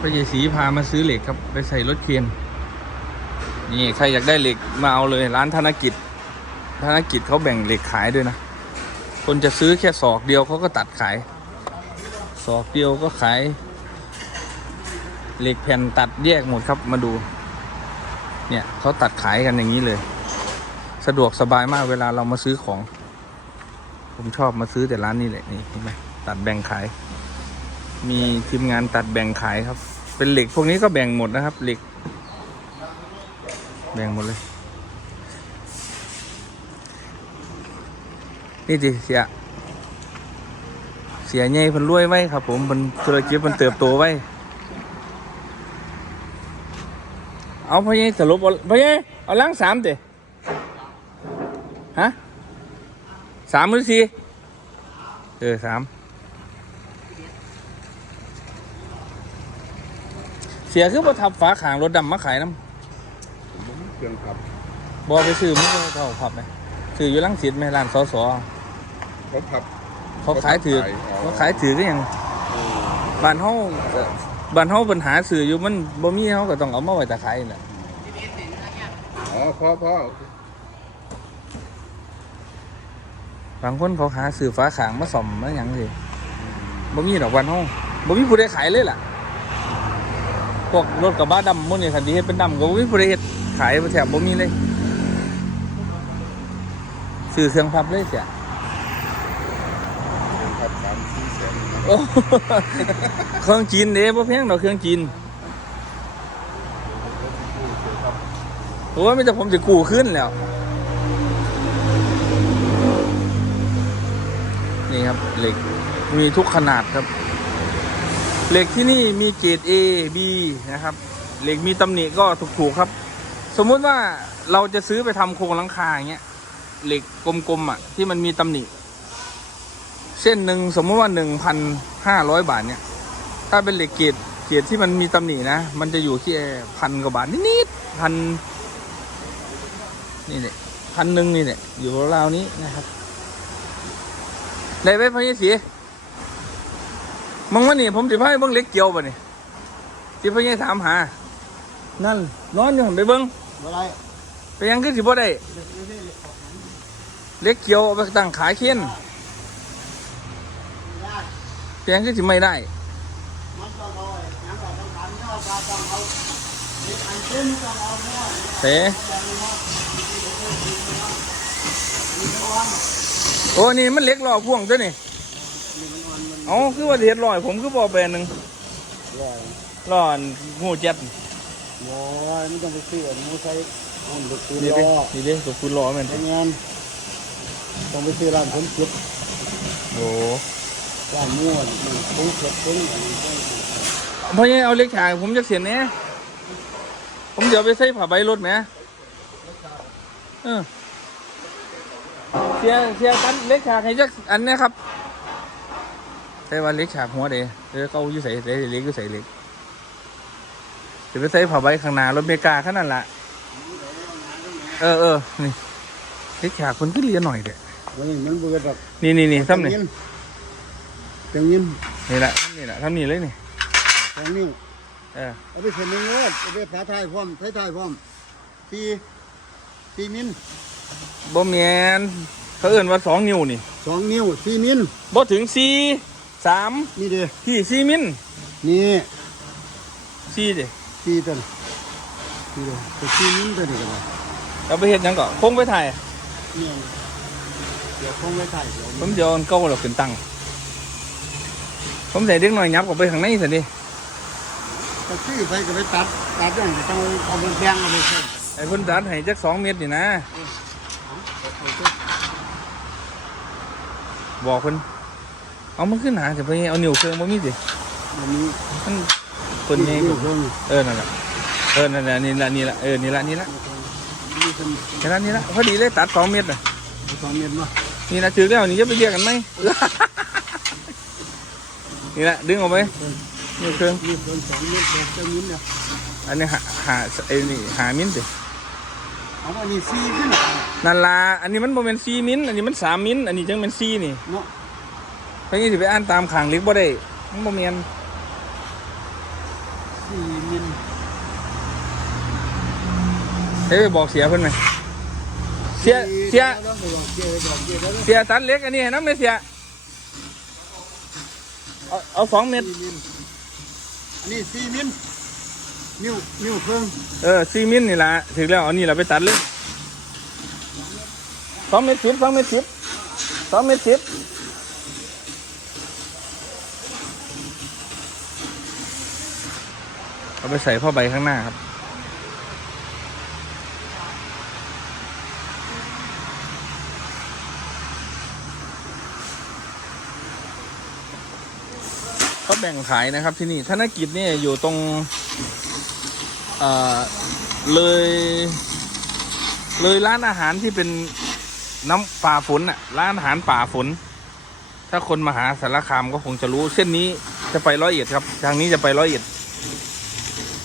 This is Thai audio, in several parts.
พระยายศรีพามาซื้อเหล็กครับ ไปใส่รถเคนนี่ใครอยากได้เหล็กมาเอาเลยร้านธนกิจ ธนกิจเขาแบ่งเหล็กขายด้วยนะ คนจะซื้อแค่ศอกเดียวเขาก็ตัดขาย ศอกเดียวก็ขาย เหล็กแผ่นตัดแยกหมดครับมาดู เนี่ยเขาตัดขายกันอย่างนี้เลย สะดวกสบายมากเวลาเรามาซื้อของ ผมชอบมาซื้อแต่ร้านนี้แหละนี่เห็นไหมตัดแบ่งขาย มีทีมงานตัดแบ่งขายครับ เป็นเหล็กพวกนี้ก็แบ่งหมดนะครับ เหล็ก แบ่งหมดเลย นี่ดิเสีย เสียใหญ่พิ่นรวยไว้ครับ ผมเพิ่นธุรกิจเพิ่นเติบโตไว้ เอาพ่อใหญ่สรุปเอพ่อใหญ่เอาล้างสามเตะฮะสามหรือสี่เออสาม เสียคือบ่ทับฝาขางรถดำมาขายน้เครื่องขับำบอไปซื้อมันก็เขาขับไหมซื้ออยู่ลังสิตไหมร้านสอสอเขาขับ เขาขายถือเขาขายอ๋อเขาขายถือก็ยังบ้านเฮาก็บ้านเฮาปัญหาซื้ออยู่มันบ่มีเฮาก็ต้องเอามาไว้ตะขายนั่นแหละอ๋อพ่อพ่อบางคนเขาหาซื้อฝาขางมาซ่อมมาหยังสิบ่มีดอกบ้านเฮาบ่มีผู้ใดขายเลยล่ะ พวกรถกระบะดำมื้อนี้คันที่เฮ็ดเป็นดำก็บ่มีผู้ใดเฮ็ดขายแถบบ่มีเลยซื้อเครื่องพับเลยเสียขับสามสี่แสนโอ้เครื่องจีนเด้บ่แพงดอกเครื่องจีนโอ้ยไม่แต่ผมจะกู้ขึ้นแล้ว นี่ครับเหล็กมีทุกขนาดครับ เหล็กที่นี่มีเกรด A B นะครับ เหล็กมีตำหนิก็ถูกๆครับ สมมุติว่าเราจะซื้อไปทำโครงหลังคาอย่างเงี้ย เหล็กกลมๆอะ ที่มันมีตำหนิ เส้นหนึ่งสมมติว่าหนึ่งพันห้าร้อยบาทเนี่ย ถ้าเป็นเหล็กเกรดเกรดที่มันมีตำหนินะ มันจะอยู่ที่พันกว่าบาทนิดๆพันนี่เนี่ยพันหนึ่งนี่เนี่ยอยู่ราวๆนี้นะครับ ได้ไหมพะยี่สี มึงว่านี่ผมจะพาให้เบิ้งเหล็กเกี่ยวป่ะนี่ที่พะยี่ถามหา นั่นนอนอยู่หันไปเบิ้งอะไรไปยังขึ้นสิบ่ได้เหล็กเกี่ยวเอาไปตั้งขายเข็นไปยังขึ้นสิไม่ได้มันต้องเอาไอ้น้ำต้องการเนาะต้องเอาเด็กอันเช่นต้องเอาเนาะเสโอ้นี่มันเหล็กหล่อพ่วงตัวนี่นี่มันอ่อนมัน เอ๋อคือว่าเห็ดลอยผมคือบ่แบรนด์หนึ่งร้อยหล่อนงูเจ็ดโอ้ยไม่ต้องไปซื้ออันมูใส่อันลูกปืนนี่รเด้อนี่เด้ตัวคุณล้อแมันทำงานต้องไปซื้อร้านผมเก็บโอ้ร้านม้วนมันผมเก็บผมอันนี้ต้องพ่อยังเอาเหล็กฉากผมจะเสียเนี้ยผมเดี๋ยวไปใส่ผ้าใบรถไหมเออเสียเสียกันเหล็กฉากให้จักอันเนี้ยครับ ใส่ว่าเหล็กฉากหัวเด้เออเขาอยู่ใส่ใส่เหล็กอยู่ใส่เหล็กจะไปใส่ผ้าใบข้างหน้ารถเมกาแค่นั้นละเออเออนี่เหล็กฉากคนขึ้นเรียนหน่อยเด้วันนี้มันเบื่อแบบนี่นี่นี่ซ้ำนี่เต็มยินนี่แหละซ้ำนี่แหละซ้ำนี่เลยนี่เต็มนิ้วเออเอาไปเสร็จหนึ่งเวทเอาไปฝาท้ายพร้อมท้ายท้ายพร้อมสี่สี่มิลบ่แมนเขาเอื่นว่าสองนิ้วนี่สองนิ้วสี่มิลบ่ถึงสี่ สามนี่เด้พี่สี่มิลนี่สี่เด้สี่ตัวนี่นี่เด้แต่สี่มิลตัวนี้ก็ได้เราไปเห็ดหยังก่อนคงไปถ่ายเนี่ยเดี๋ยวคงไว้ถ่ายเดี๋ยวผมจะเอาเก้าเราขึ้นตั้งผมใส่เด็กหน่อยยับออกไปข้างในสินี่ก็ซื้อไปก็ไปตัดตัดอย่างจะต้องเอาไปแบงเอาไปเส้นไอ้เพิ่นตัดให้จักสองเมตรนี่นะบอกเพิ่น เอามันขึ้นหาจะไปเอานิ้วเครื่องบ่มีสิวันนี้มันเพิ่นนี่นี่เพิ่งเออนั่นแหละเออนั่นแหละนี่ละนี่ละเออนี่ละนี่ละนี่เป็นแค่นั้นนี่ละพอดีเลยตัดสองเมตรน่ะสองเมตรมานี่นะถือแล้วนี่จะไปเรียกกันไหม นี่แหละดึงออกไปนี่เครื่อง นี่เป็นสองเมตรเป็นเจ้ามิลเนี่ยอันนี้หาหาไอ้นี่หามิ้นสิเอาอันนี้สี่ขึ้นอะนั่นละอันนี้มันโมเมนซีมิ้นอันนี้มันสามมิ้นอันนี้จังเป็นซีนี่เนาะ เพราะงี้สิไปอ่านตามขางเล็กบ่ได้มันโมเมนสี่มิลเฮ้ยไปบอกเสียเพิ่นไหมเสียเสียเดี๋ยวเดี๋ยวเดี๋ยวเดี๋ยวเดี๋ยวเดี๋ยวเสียตัดเล็กอันนี้ให้น้ำเลยเสียเอาเอาสองเม็ดสี่มิลอันนี้สี่มิลนิ้วนิ้วเครื่องเออสี่มิลนี่ละถึงแล้วเอานี่เราไปตัดเลยสองเม็ดสิบสองเม็ดสิบสองเม็ดสิบ เอาไปใส่ผ้าใบข้างหน้าครับเขาแบ่งขายนะครับที่นี่ธนกิจเนี่ยอยู่ตรงเอ่อเลย เลยร้านอาหารที่เป็นน้ำป่าฝนน่ะร้านอาหารป่าฝน ถ้าคนมาหาสารคามก็คงจะรู้เส้นนี้จะไปร้อยเอ็ดครับ ทางนี้จะไปร้อยเอ็ด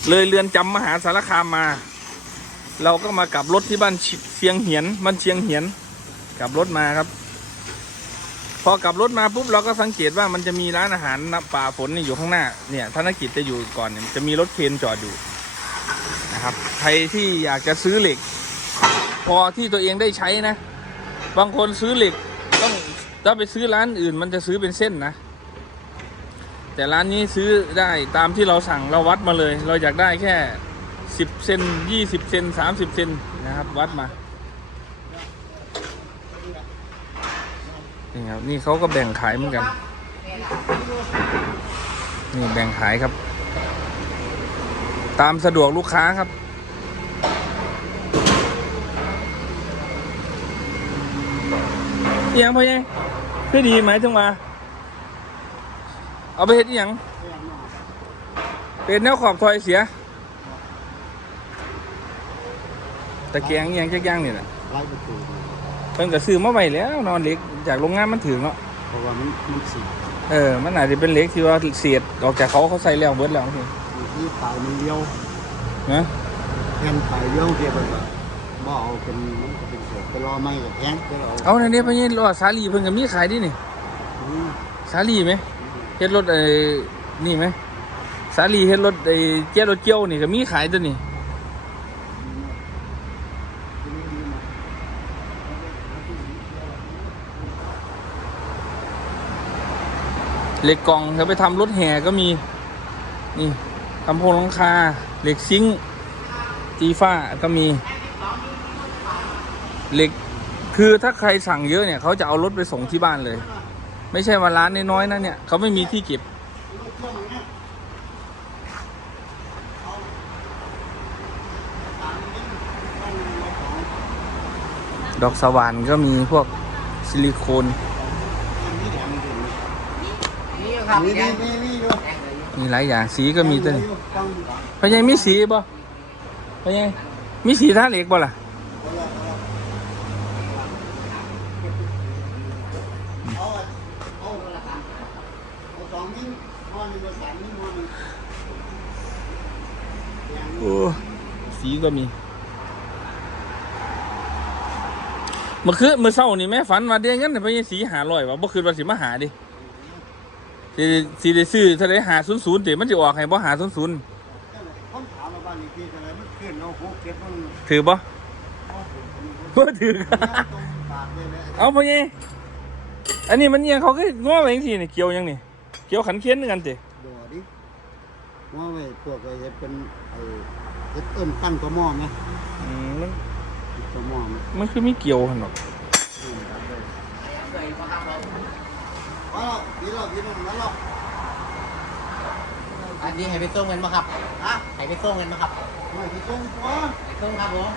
เลยเรือนจำมหาสารคามมา เราก็มากลับรถที่บ้านเชียงเหียนบ้านเชียงเหียนกลับรถมาครับ พอกลับรถมาปุ๊บเราก็สังเกตว่ามันจะมีร้านอาหารน้ำป่าฝนนี่อยู่ข้างหน้าเนี่ยธนกิจจะอยู่ก่อนเนี่ยจะมีรถเคนจอดอยู่นะครับใครที่อยากจะซื้อเหล็ก พอที่ตัวเองได้ใช้นะ บางคนซื้อเหล็กต้องถ้าไปซื้อร้านอื่น มันจะซื้อเป็นเส้นนะ แต่ร้านนี้ซื้อได้ตามที่เราสั่งเราวัดมาเลย เราอยากได้แค่สิบเซนยี่สิบเซนสามสิบเซนนะครับ วัดมานี่ครับนี่เขาก็แบ่งขายเหมือนกัน นี่แบ่งขายครับ ตามสะดวกลูกค้าครับยังพ่อยังคือดีไหมถึงมา เอาไปเฮ็ดอิหยัง เป็นแนวขอบถอยเสีย ตะแกรงอิหยังจักอย่างนี่แหละไล่ประตูเพิ่นก็ซื้อมาไว้แล้ว นอนเหล็กจากโรงงานมันถึงเนาะ เพราะว่ามันมันสีเออ มันอาจจะเป็นเหล็กที่ว่าเสียดออกจากเขาเขาใส่แล้วเบิดแล้วนี่อยู่ที่ปลายมันเลี้ยวนะแทนปลายเลี้ยวเกี่ยวกับบ่เอาเป็นมันก็เป็นเศษไปรอไม่กับแทงไปรอเอาในนี้พะนี่รอสาลีเพิ่นก็มีขายดินี่อืมสาลีไหม เฮ็ดรถไอ้นี่ไหมสาลีเฮ็ดรถไอ้เจี๊ยรถเกี้ยวนี่ก็มีขายตัวนี่เหล็กกล่องจะไปทำรถแห่ก็มี นี่ทำโพลังคา เหล็กซิงจีฟ้าก็มี เหล็ก คือถ้าใครสั่งเยอะเนี่ย เขาจะเอารถไปส่งที่บ้านเลย ไม่ใช่ว่าร้านน้อยๆนะเนี่ยเขาไม่มีที่เก็บดอกสว่านก็มีพวกซิลิโคนนี่ครับนี่นี่นี่อยู่มีหลายอย่างสีก็มีตัวนี้ฟังพะยังมีสีป่ะพะยังมีสีท่าเหล็กป่ะล่ะ โอ้สีก็มีเมื่อคืนเมื่อเช้านี่แม่ฝันว่าเดือนงั้นแต่พะยังสีหาลอยวะบ่คืนว่าสิมาหาดิสิสิได้ซื้อถ้าได้หาศูนย์ศูนย์เดี๋ยวมันจะออกให้บ่หาศูนย์ศูนย์ถามมาบ้านนี้พี่จะอะไรมันขึ้นเอาหกเก็บมันถือเอาบ่ถือตรงปากเลยนะเอาพะยังอันนี้มันยังเขาก็ง้อไปจังซี่นี่ยเกี่ยวยังนี่ กี่ยวขันเคียนด้วยกันติดูดิว่าไว้พวกไอ้เฮ็ดเป็นไอ้เฮ็ดเอิ้นตั้นตัวหม้อไหมอืมมันตัวหม้อไหมมันคือมีเกี่ยวหั่นหรอกอืมครับเลยว่าเราพี่เราพี่น้องนั้นเราอันนี้ให้ไปส่งเงินมาครับฮะให้ไปส่งเงินมาครับไม่ที่ส่งตัวไปส่งครับผม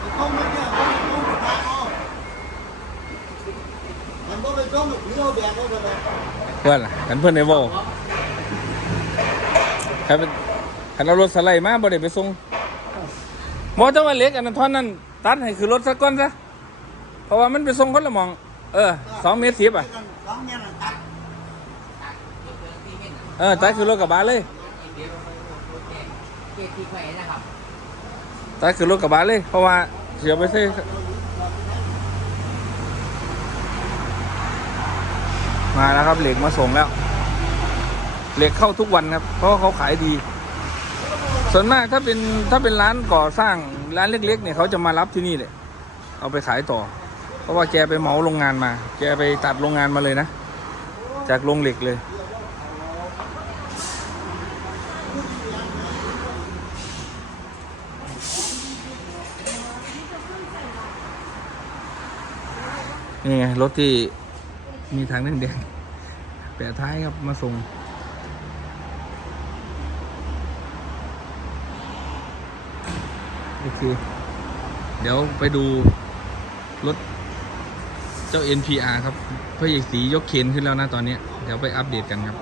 ที่ส่งไม่เนี่ยเขาส่งไปทางเอามันก็ไปส่งพี่เราแบกไว้เลย เพื่อนล่ะกันเพื่อนได้เว้าครับคันเอารถสไลด์มาบ่ได้ไปส่งบ่แต่ว่าเล็กอันนั้นท่อนนั้นตัดให้คือรถซะก่อนซะเพราะว่ามันไปส่งคนละหมอง เออ2เมตร10อะสองเมียนั่นตัดเออตัดคือรถกระบะเลยตัดคือรถกระบะเลย เพราะว่าเสียไปใส่ มาแล้วครับเหล็กมาส่งแล้ว เหล็กเข้าทุกวันครับ เพราะเขาขายดี ส่วนมากถ้าเป็นถ้าเป็นร้านก่อสร้างร้านเล็ก ๆ เนี่ยเขาจะมารับที่นี่เลยเอาไปขายต่อ เพราะว่าแกไปเหมาโรงงานมา แกไปตัดโรงงานมาเลยนะ จากโรงเหล็กเลยนี่ไงรถที่ มีทางแดงๆแปะท้ายครับมาส่ง โอเค เดี๋ยวไปดูรถเจ้า NPR ครับพระเอกสียกเข็นขึ้นแล้วนะตอนนี้ เดี๋ยวไปอัปเดตกันครับ